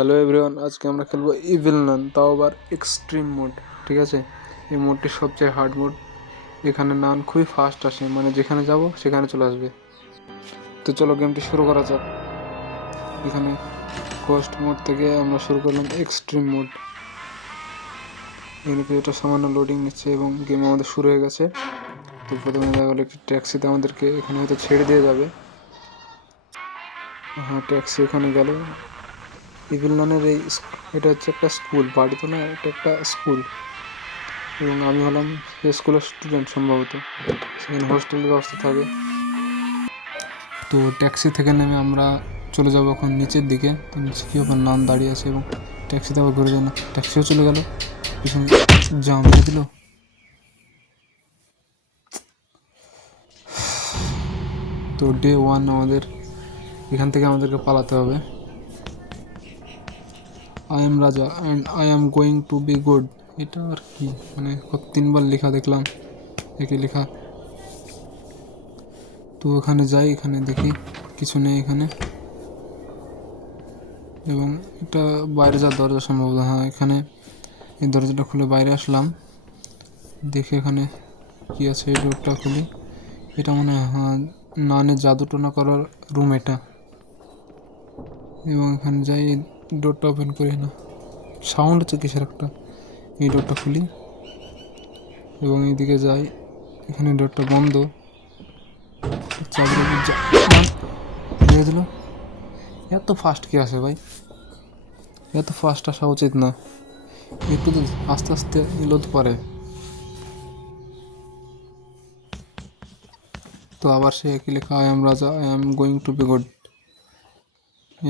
Hello everyone, আজকে আমরা খেলবো ইভিল নান, তাও আবার এক্সট্রিম মোড। ঠিক আছে, এই মোডটি সবচেয়ে হার্ড মোড। এখানে নান খুবই ফাস্ট আসে, মানে যেখানে যাব সেখানে চলে আসবে। তো চলো গেমটি শুরু করা যাক। এখানে ফার্স্ট মোড থেকে আমরা শুরু করলাম এক্সট্রিম মোড। এখানে কিছুটা সামান্য লোডিং নিচ্ছে এবং গেম আমাদের শুরু হয়ে গেছে। তো প্রথমে দেখা গেলো একটি ট্যাক্সিতে আমাদেরকে এখানে হয়তো ছেড়ে দিয়ে যাবে। হ্যাঁ, ট্যাক্সি এখানে গেল। ইভিল নানের এটা হচ্ছে একটা স্কুল, বাড়ি তো না, এটা একটা স্কুল। এবং আমি হলাম সেই স্কুলের স্টুডেন্ট সম্ভবত। সেখানে হোস্টেলের ব্যবস্থা থাকে। তো ট্যাক্সি থেকে নেমে আমরা চলে যাবো এখন নিচের দিকে। তো নিচে কি ওখানে নান দাঁড়িয়ে আছে এবং ট্যাক্সিতে আবার ঘুরে যায় না, ট্যাক্সিও চলে গেল, পিছনে জাম দিয়ে দিল। তো ডে 1 আমাদের এখান থেকে আমাদেরকে পালাতে হবে। আই এম রাজা and I am going to be good. এটা আর কি, মানে 3বার লেখা দেখলাম, একই লেখা। তো ওখানে যাই, এখানে দেখি কিছু নেই এখানে। এবং এটা বাইরে যাওয়ার দরজা সম্ভবত। হ্যাঁ, এখানে এই দরজাটা খুলে বাইরে আসলাম, দেখে এখানে কি আছে। এই ডোরটা খুলি, এটা মনে হয় হ্যাঁ নানের জাদুটোনা করার রুম এটা। এবং এখানে যাই, ডোরটা ওপেন করি না, সাউন্ড হচ্ছে কিসের একটা। এই ডোরটা খুলি এবং এইদিকে যাই, এখানে ডোরটা বন্ধ। চাবি দিয়ে দিল। এত ফাস্ট কি আছে ভাই, এত ফাস্ট আসা উচিত না, একটু তো আস্তে আস্তে এলো তো পারে। তো আবার সে একই লেখা, আই এম রাজা I am going to be good.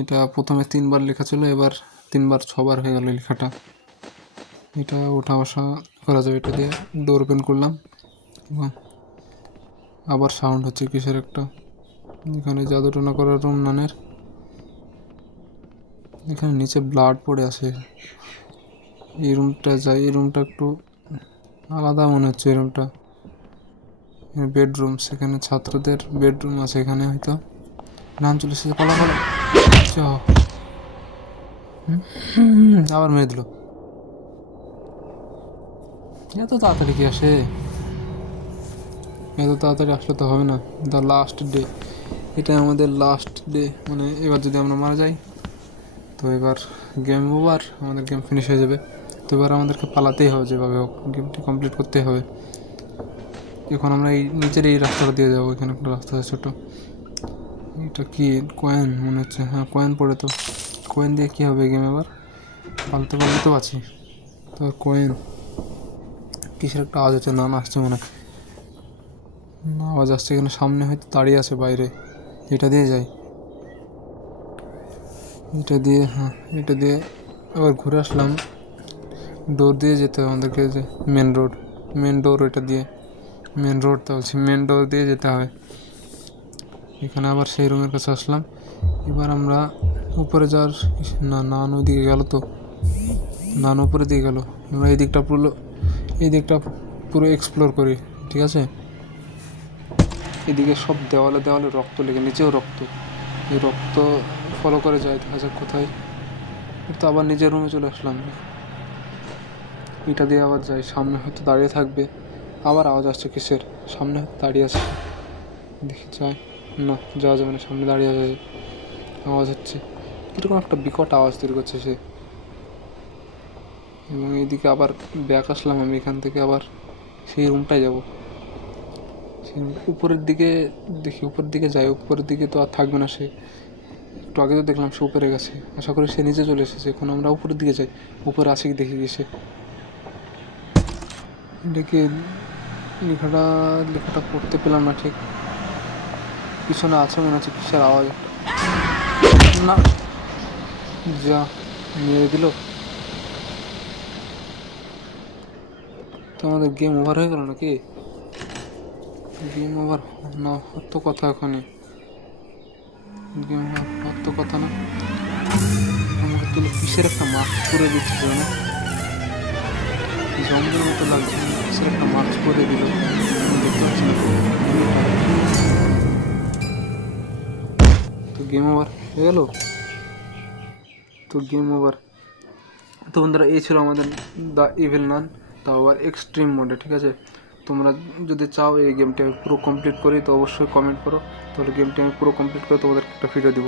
এটা প্রথমে 3বার লেখা ছিল, এবার 3বার 6বার হয়ে গেল লেখাটা। এটা ওঠা বসা করা যাবে, এটা দিয়ে ডোর ওপেন করলাম এবং আবার সাউন্ড হচ্ছে কিসের একটা। এখানে জাদুটোনা করার রুম নানের। এখানে নিচে ব্লাড পড়ে আছে। এই রুমটা যাই, এই রুমটা একটু আলাদা মনে হচ্ছে। এই রুমটা বেডরুম, সেখানে ছাত্রদের বেডরুম আছে এখানে হয়তো। নাম চলে এসেছে, পালা পালা। আবার মেরে দিল। এত তাড়াতাড়ি কি আসে, এত তাড়াতাড়ি আসলে তো হবে না। দ্য লাস্ট ডে, এটা আমাদের লাস্ট ডে, মানে এবার যদি আমরা মারা যাই তো এবার গেম ওভার, আমাদের গেম ফিনিশ হয়ে যাবে। তো এবার আমাদেরকে পালাতেই হবে, যেভাবে হোক গেমটি কমপ্লিট করতে হবে। এখন আমরা এই নিচের এই রাস্তাটা দিয়ে যাবো, এখানে একটা রাস্তা আছে ছোটো। এটা কি কয়েন মনে হচ্ছে, হ্যাঁ কয়েন পড়ে। তো কয়েন দিয়ে কী হবে গেম এবার, পালতে পারলে তো আছি। তো কয়েন কিসের একটা আওয়াজ হচ্ছে, নাম আসছে মনে হয়, না আওয়াজ আসছে এখানে সামনে, হয়তো দাঁড়িয়ে আছে বাইরে। এটা দিয়ে যাই, এটা দিয়ে, হ্যাঁ এটা দিয়ে আবার ঘুরে আসলাম। ডোর দিয়ে যেতে হবে আমাদেরকে, যে মেন ডোর ওইটা দিয়ে, মেন রোডটা বলছি, মেন ডোর দিয়ে যেতে হবে। এখানে আবার সেই রুমের কাছে আসলাম। এবার আমরা উপরে যাওয়ার, না নান ওইদিকে গেল, তো নান উপরে দিয়ে গেল। আমরা এই দিকটা পুরো এক্সপ্লোর করি, ঠিক আছে। এদিকে সব দেওয়ালে দেওয়ালে রক্ত লেগে, নিচেও রক্ত। এই রক্ত ফলো করে যায়, দেখা যাক কোথায়। তো আবার নিজের রুমে চলে আসলাম, এটা দিয়ে আবার যাই, সামনে হয়তো দাঁড়িয়ে থাকবে। আবার আওয়াজ আসছে কিসের, সামনে হয়তো দাঁড়িয়ে আছে, দেখি যাই। না যাওয়া যাবে না, সামনে দাঁড়িয়ে আছে, আওয়াজ হচ্ছে কীরকম একটা বিকট আওয়াজ তৈরি করছে সে। এবং এইদিকে আবার ব্যাক আসলাম আমি, এখান থেকে আবার সেই রুমটায় যাব। সেই উপরের দিকে দেখি, উপরের দিকে যাই, উপরের দিকে তো আর থাকবে না সে। একটু আগে তো দেখলাম সে উপরে গেছে, আশা করি সে নিচে চলে এসেছে। এখন আমরা উপরের দিকে যাই, উপরে আসি দেখি গেছে। দেখি লেখাটা পড়তে পেলাম না ঠিক, পিছনে আছে মনে হচ্ছে কিসের আওয়াজ একটা। না যা মেরে দিল। তো আমাদের গেম ওভার হয়ে গেল নাকি? গেম ওভার না, অত কথা ওখানে, গেম ওভার অত কথা না। আমাকে তুলে কিসের একটা মাস্ক করে দিচ্ছিল না, জঙ্গলের মতো লাগছে, কিসের একটা মাস্ক করে দিল, দেখতে পাচ্ছি না। তো গেম ওভার হয়ে গেল। তো গেম ওভার। তো বন্ধুরা এই ছিল আমাদের দ্য ইভিল নান, তাও আবার এক্সট্রিম মোডে, ঠিক আছে। তোমরা যদি চাও এই গেমটি আমি পুরো কমপ্লিট করি তো অবশ্যই কমেন্ট করো, তাহলে গেমটি আমি পুরো কমপ্লিট করে তোমাদেরকে একটা ভিডিও দিব।